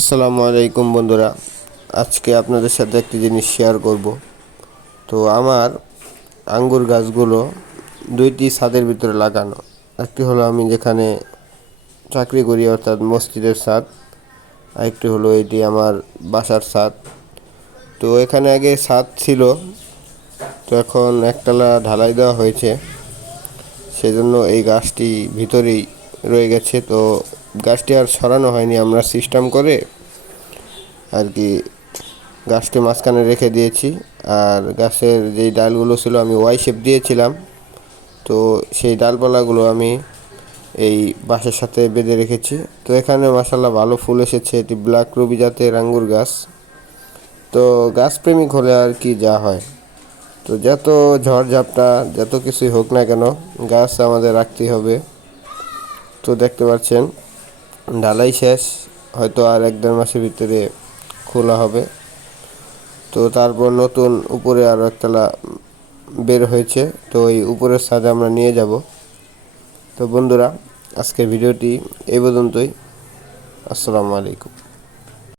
আসসালামু আলাইকুম বন্ধুরা। আজকে আপনাদের সাথে একটি জিনিস শেয়ার করব। তো আমার আঙ্গুর গাছগুলো দুইটি ছাদের ভিতরে লাগানো। একটি হলো আমি যেখানে চাকরি করি অর্থাৎ মসজিদের ছাদ, আরেকটি হলো এটি আমার বাসার ছাদ। তো এখানে আগে ছাদ ছিল, তো এখন একতলা ঢালাই দেওয়া হয়েছে, সেজন্য এই গাছটি ভিতরেই রয়ে গেছে। তো গাছটি আর সরানো হয়নি, আমরা সিস্টেম করে আর কি গাছটি মাঝখানে রেখে দিয়েছি। আর গাছের যেই ডালগুলো ছিল আমি ওয়াই শেপ দিয়েছিলাম, তো সেই ডালপালাগুলো আমি এই বাঁশের সাথে বেঁধে রেখেছি। তো এখানে মাশাল্লাহ ভালো ফুল এসেছে। এটি ব্ল্যাক রুবি জাতের আঙ্গুর গাছ। তো গাছপ্রেমিক হলে আর কি যা হয়, তো যত ঝড়ঝাপটা যত কিছুই হোক না কেন, গাছ আমাদের রাখতেই হবে। তো দেখতে পাচ্ছেন ঢালাই শেষ, হয়তো আর 1-1.5 মাসের ভিতরে খোলা হবে। তো তারপর নতুন উপরে আরও একতলা বের হয়েছে, তো এই উপরের ছাদে আমরা নিয়ে যাব। তো বন্ধুরা, আজকের ভিডিওটি এই পর্যন্তই। আসসালামু আলাইকুম।